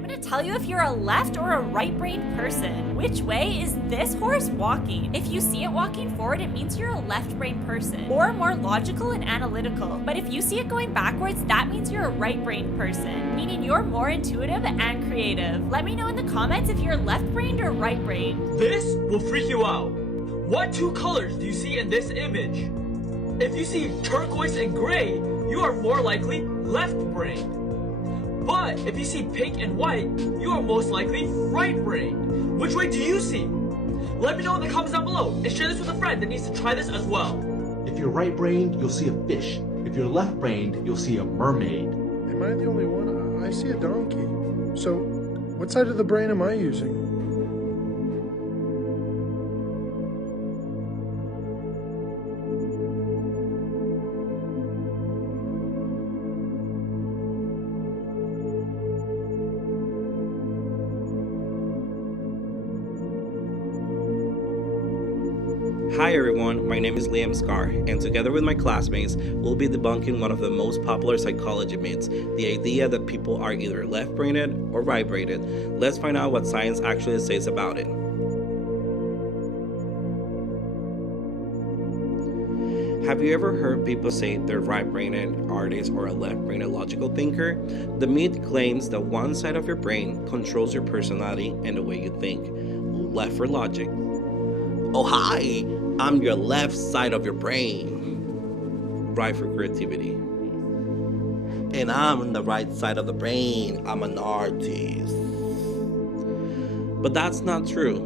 I'm gonna tell you if you're a left or a right-brained person. Which way is this horse walking? If you see it walking forward, it means you're a left-brained person, or more logical and analytical. But if you see it going backwards, that means you're a right-brained person, meaning you're more intuitive and creative. Let me know in the comments if you're left-brained or right-brained. This will freak you out. What two colors do you see in this image? If you see turquoise and gray, you are more likely left-brained. But if you see pink and white, you are most likely right-brained. Which way do you see? Let me know in the comments down below and share this with a friend that needs to try this as well. If you're right-brained, you'll see a fish. If you're left-brained, you'll see a mermaid. Am I the only one? I see a donkey. So, what side of the brain am I using? Hi everyone, my name is Liam Scar, and together with my classmates, we'll be debunking one of the most popular psychology myths, the idea that people are either left-brained or right-brained. Let's find out what science actually says about it. Have you ever heard people say they're right-brained artist or a left-brained logical thinker? The myth claims that one side of your brain controls your personality and the way you think. Left for logic. Oh hi, I'm your left side of your brain. Right for creativity. And I'm on the right side of the brain. I'm an artist. But that's not true.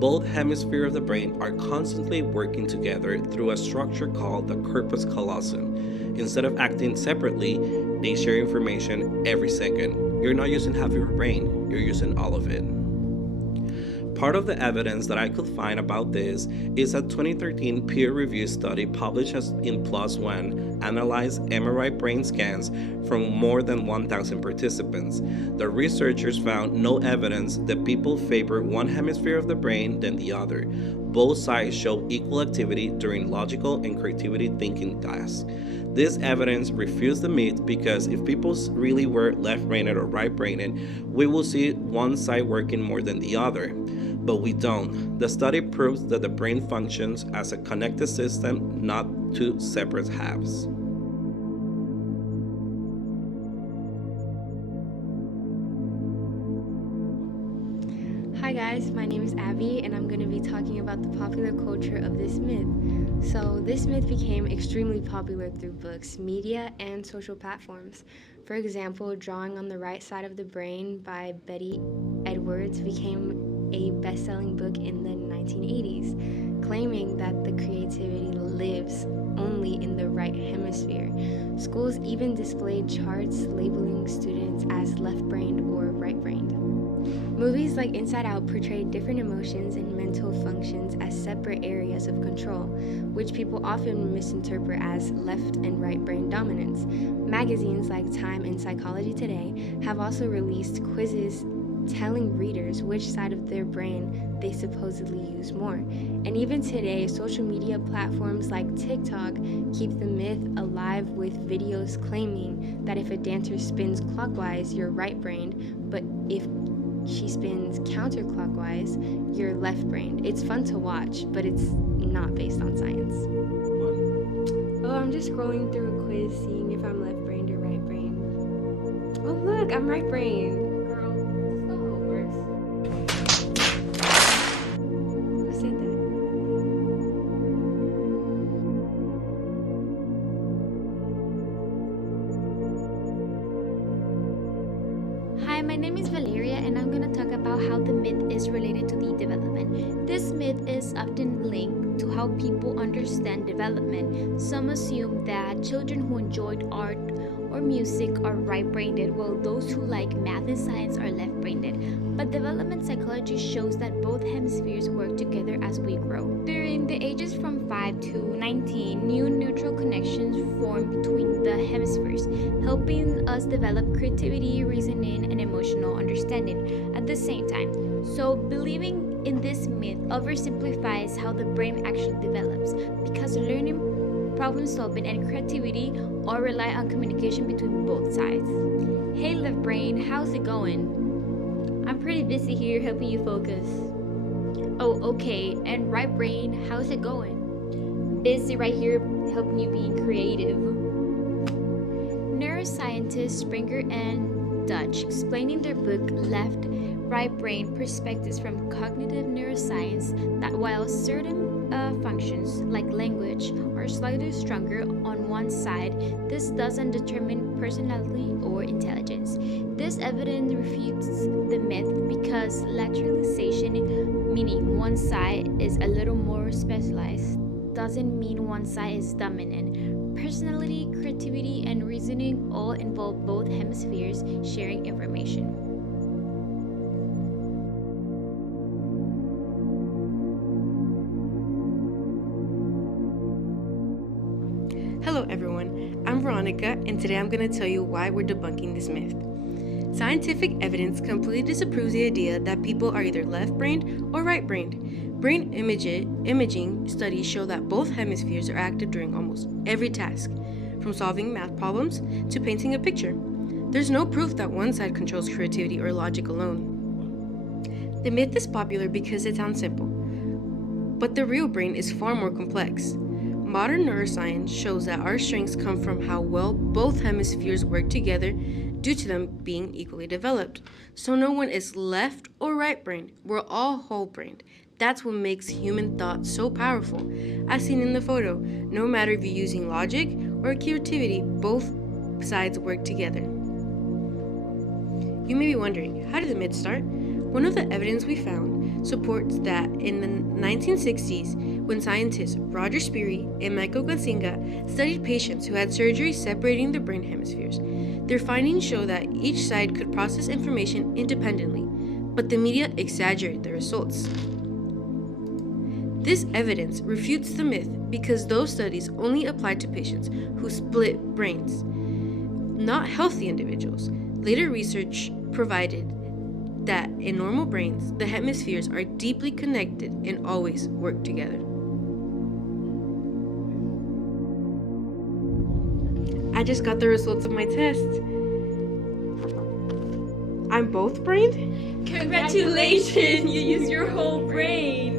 Both hemispheres of the brain are constantly working together through a structure called the corpus callosum. Instead of acting separately, they share information every second. You're not using half of your brain, you're using all of it. Part of the evidence that I could find about this is a 2013 peer-reviewed study published in PLOS ONE analyzed MRI brain scans from more than 1,000 participants. The researchers found no evidence that people favor one hemisphere of the brain than the other. Both sides show equal activity during logical and creativity thinking tasks. This evidence refutes the myth because if people really were left-brained or right-brained, we will see one side working more than the other. But we don't. The study proves that the brain functions as a connected system, not two separate halves. Hi guys, my name is Abby and I'm going to be talking about the popular culture of this myth. So this myth became extremely popular through books, media, and social platforms. For example, Drawing on the Right Side of the Brain by Betty Edwards became a best-selling book in the 1980s, claiming that the creativity lives only in the right hemisphere. Schools even displayed charts labeling students as left-brained or right-brained. Movies like Inside Out portrayed different emotions and mental functions as separate areas of control, which people often misinterpret as left and right brain dominance. Magazines like Time and Psychology Today have also released quizzes telling readers which side of their brain they supposedly use more. And even today, social media platforms like TikTok keep the myth alive with videos claiming that if a dancer spins clockwise, you're right-brained, but if she spins counterclockwise, you're left-brained. It's fun to watch, but it's not based on science. Oh, I'm just scrolling through a quiz seeing if I'm left-brained or right-brained. Oh look, I'm right-brained. Hi, my name is Valeria and I'm going to talk about how the myth is related to the development. This myth is often linked to how people understand development. Some assume that children who enjoyed art or music are right-brained, while those who like math and science are left-brained. But development psychology shows that both hemispheres work together as we grow. During the ages from 5 to 19, new neutral connections form between the hemispheres, helping us develop creativity, reasoning, and emotional understanding at the same time. So believing in this myth oversimplifies how the brain actually develops, because learning, problem solving, and creativity all rely on communication between both sides. Hey left brain, how's it going? I'm pretty busy here helping you focus. Oh, okay. And right brain, how's it going? Busy right here helping you being creative. Neuroscientists Springer and Dutch explaining their book Left Right Brain Perspectives from Cognitive Neuroscience that while certain functions like language are slightly stronger on one side, this doesn't determine personality or intelligence. This evidence refutes the myth because lateralization, meaning one side is a little more specialized, doesn't mean one side is dominant. Personality, creativity, and reasoning all involve both hemispheres sharing information. Hello everyone, I'm Veronica, and today I'm going to tell you why we're debunking this myth. Scientific evidence completely disapproves the idea that people are either left-brained or right-brained. Brain imaging studies show that both hemispheres are active during almost every task, from solving math problems to painting a picture. There's no proof that one side controls creativity or logic alone. The myth is popular because it sounds simple, but the real brain is far more complex. Modern neuroscience shows that our strengths come from how well both hemispheres work together due to them being equally developed. So no one is left or right-brained. We're all whole-brained. That's what makes human thought so powerful. As seen in the photo, no matter if you're using logic or creativity, both sides work together. You may be wondering, how did the myth start? One of the evidence we found supports that in the 1960s, when scientists Roger Sperry and Michael Gazzaniga studied patients who had surgery separating their brain hemispheres, their findings show that each side could process information independently, but the media exaggerated the results. This evidence refutes the myth because those studies only applied to patients who split brains, not healthy individuals. Later research provided that in normal brains, the hemispheres are deeply connected and always work together. I just got the results of my test. I'm both brained? Congratulations, you used your whole brain.